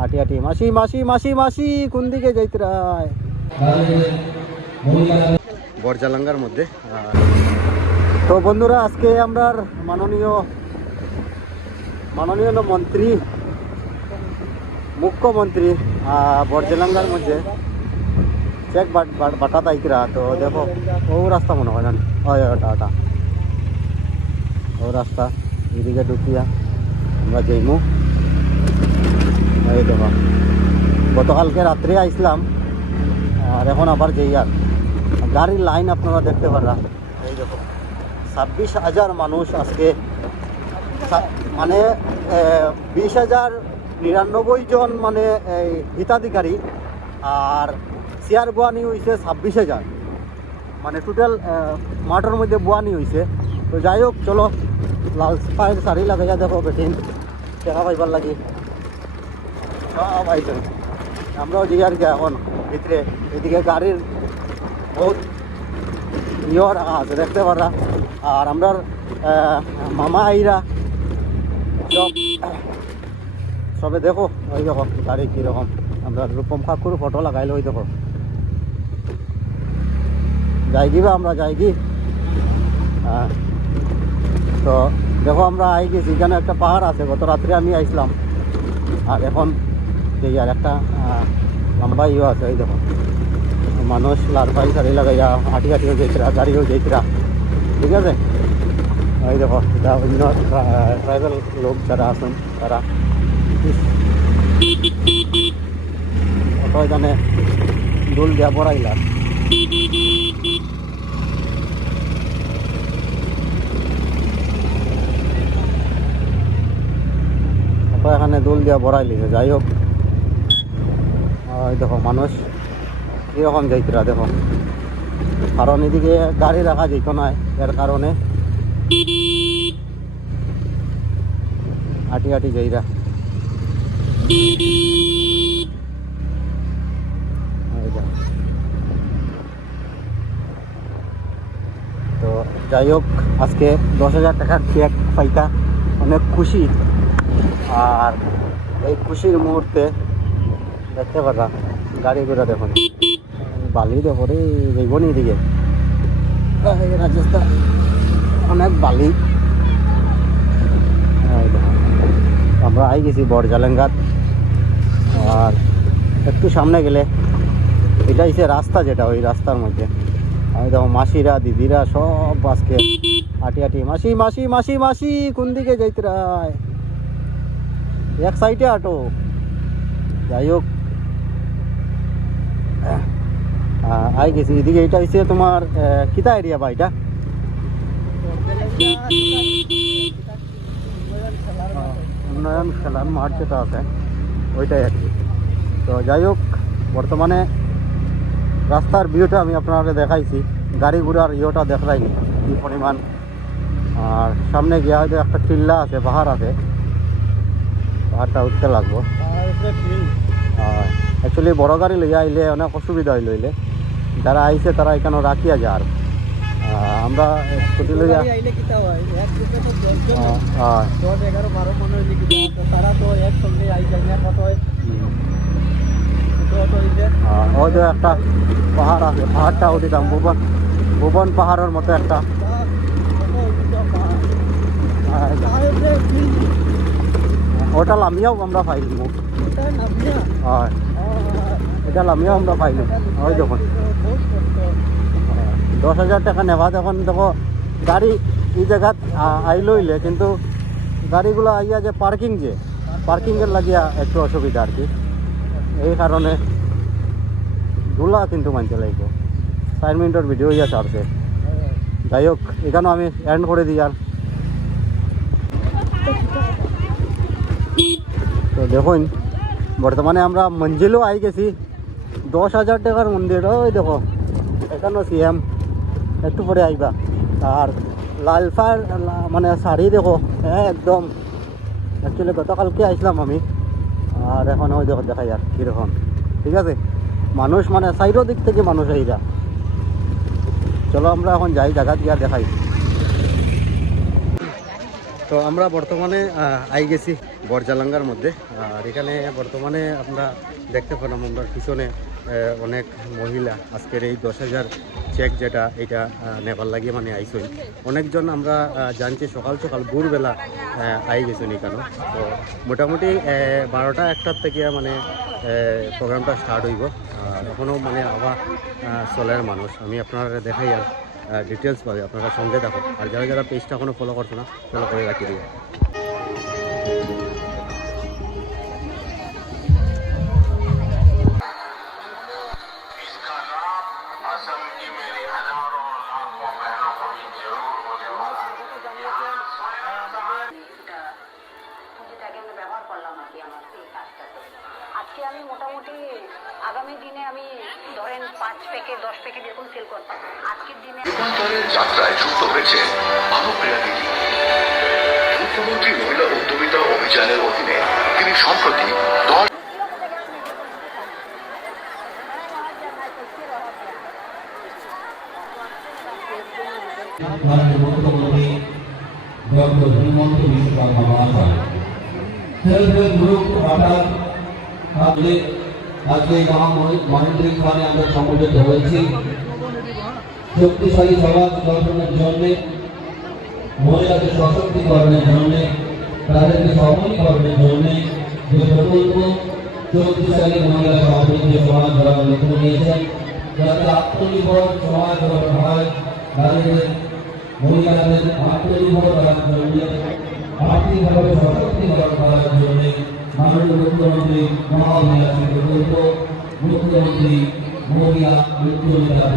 আটি আটি মাসি মাসি মাসি মাসি কোন দিকে যাইতে রায়? বরজালাঙ্গার মধ্যে তো বন্ধুরা আজকে আমরা মাননীয় মাননীয় মন্ত্রী মুখ্যমন্ত্রী বরজালাঙ্গার মধ্যে চেক বাটা তাইকরা তো দেখো ও রাস্তা মনে হয় হয় ওটা ওটা ও রাস্তা এদিকে ঢুকিয়া আমরা যাইমু। এই দেখো। গতকালকে রাত্রে আইসলাম আর এখন আবার যাই আর। গাড়ির লাইন আপনারা দেখতে পারা এই দেখো, ছাব্বিশ হাজার মানুষ আজকে মানে বিশ হাজার নিরানব্বই জন মানে এই হিতাধিকারী, আর চেয়ার বোয়ানি হয়েছে ছাব্বিশ হাজার। মানে টোটাল মাঠের মধ্যে বোয়ানি হয়েছে তো যাই হোক, চলো, লাল পায়ের শাড়ি লাগাইয়া দেখো বেটিন টাকা পাইবার লাগি। আমরাও যে আর কি এখন ভিতরে, এদিকে গাড়ির বহুত ইয়ে আছে, দেখতে পারা। আর আমরা মামা আইরা, সব, সবে দেখো, ওই দেখো, গাড়ি কীরকম। আমরা রূপম কাকুর ফটো লাগাইলে, ওই দেখো। যাই কি বা আমরা, যাই কি হ্যাঁ। তো দেখো, আমরা আই গেছি। এখানে একটা পাহাড় আছে, গত রাত্রে আমি আইছিলাম আর এখন এই আর একটা আহ, লম্বা ইয়ে আছে এই দেখো। মানুষ লাল পাই শাড়ি লাগাইয়া হাঁটি হাঁটিও যাইছিরা গাড়িও যাইছিরা ঠিক আছে? এই দেখো এটা অন্য ট্রাইবেল লোক যারা আছেন তারা অত এখানে দুল দিয়া বড়াইলা। অত এখানে দুল দিয়া বড়াই লিখে যাই হোক। এই দেখো মানুষ, কীরকম যাইতরা দেখো। কারণ এদিকে গাড়ি রাখা যেত না, এর কারণে আটি আটি যাইরা। তো যাই হোক, আজকে দশ হাজার টাকার চেক পাইতা। অনেক খুশি। আর এই খুশির মুহূর্তে দেখতে পারা গাড়ি ঘোড়া দেখুন বালি দেখো রে এদিকে। রাজস্থান। অনেক বালি। আমরা আই গেছি বরজালেঙ্গাত আর একটু সামনে গেলে, এটা হচ্ছে রাস্তা যেটা, ওই রাস্তার মধ্যে। আমি দেখো মাসিরা, দিদিরা সব বাসকে আটি আটি মাসি মাসি মাসি মাসি, কোন দিকে যাইতে রায় এক সাইডে আটো যাই হোক আই গেছি। এদিকে এটা হচ্ছে তোমার কিতা এরিয়া বা এটা? উন্নয়ন খেলার মাঠ যেটা আছে ওইটাই আর কি। তো যাই হোক বর্তমানে রাস্তার ভিউটা আমি আপনাকে দেখাইছি। গাড়ি ঘোড়ার ইয়েটা দেখাইনি কী পরিমাণ। আর সামনে গিয়া হয়তো একটা টিল্লা আছে পাহাড় আছে। পাহাড়টা উঠতে লাগবো। অ্যাকচুয়ালি বড় গাড়ি লইয়া আইলে অনেক অসুবিধা হয় লইলে যারা আইছে তারা এখানে রাখিয়া যার আহ, আমরা স্কুটি লইয়া হয় হইলে হয় হইলে ওই যে একটা পাহাড় আছে পাহাড়টা উঠিতাম ভুবন ভুবন পাহাড়ের মতো একটা ওটা লামিয়াও আমরা পাইলি হয় এটা লামিয়াও আমরা পাইলি। ওই দেখুন। দশ হাজার টাকা নেওয়া এখন দেখো, গাড়ি এই জায়গাত আইলইলে কিন্তু গাড়িগুলো আইয়া যে পার্কিং যে, পার্কিংয়ের লাগিয়া একটু অসুবিধা আর কি। এই কারণে ধুলা কিন্তু মানতে লাগবে। চার মিনিটের ভিডিও ইয়া ছাড়ছে। যাই হোক এখানেও আমি এন্ড করে দিই আর। তো দেখুন বর্তমানে আমরা মঞ্জিলও আই গেছি। দশ হাজার টাকার মন্দির, ওই দেখো এখানেও সিএম একটু পরে আইবা। আর লাল ফায়ার মানে শাড়ি দেখো হ্যাঁ একদম। অ্যাকচুয়ালি গতকালকে আইসলাম আমি। আর এখন ওই দেখো, দেখাই আর কীরকম। ঠিক আছে? মানুষ মানে সাইডও দিক থেকে মানুষ আইরা। চলো আমরা এখন যাই, জায়গা দিয়া দেখাই। তো আমরা বর্তমানে আই গেছি বরজালাঙ্গার মধ্যে। আর এখানে বর্তমানে আমরা দেখতে পেলাম আমরা পিছনে অনেক মহিলা। আজকের এই দশ হাজার চেক যেটা, এটা নেবার লাগিয়ে মানে আইসই। অনেকজন আমরা জানছি সকাল সকাল, ভোরবেলা আই গেছেন এখানে। তো মোটামুটি বারোটা একটার থেকে মানে প্রোগ্রামটা স্টার্ট হইব। এখনও মানে আবার চলের মানুষ। আমি আপনারা দেখাই আর ডিটেলস পাবে। আপনারা সঙ্গে দেখো আর যারা যারা পেজটা এখনও ফলো করছ না ফলো করে রাখিয়ে দিও। আগামী দিনে আমি ধরেন পাঁচ প্যাকেট দশ প্যাকেট এরকম সেল করতাম আজকের দিনে রূপান্তরের যাত্রায় যুক্ত হয়েছে দিদি। মুখ্যমন্ত্রী মহিলা উদ্যমিতা অভিযানের অধীনে তিনি সম্প্রতি দশ মাননীয় মুখ্যমন্ত্রী ডক্টর হিমন্ত বিশ্ব শর্মা মহাশয়। সেলফ হেল্প গ্রুপ হঠাৎ আজকে আজকে এই মহেন্দ্রিক খানে আমরা সমবেত হয়েছি শক্তিশালী সমাজ গঠনের জন্য মহিলাদের সশক্তিকরণের জন্য তাদেরকে সবলীকরণের জন্য যে প্রকল্প শক্তিশালী মহিলা সমৃদ্ধ সমাজ গঠন লক্ষ্য নিয়েছেন যাতে আত্মনির্ভর সমাজ গঠন হয় তাদের মহিলাদের আত্মনির্ভর করার জন্য আর্থিকভাবে সশক্তিকরণ করার জন্য মাননীয় মুখ্যমন্ত্রী প্রকল্প মুখ্যমন্ত্রী মহিলা উদ্যোমিতা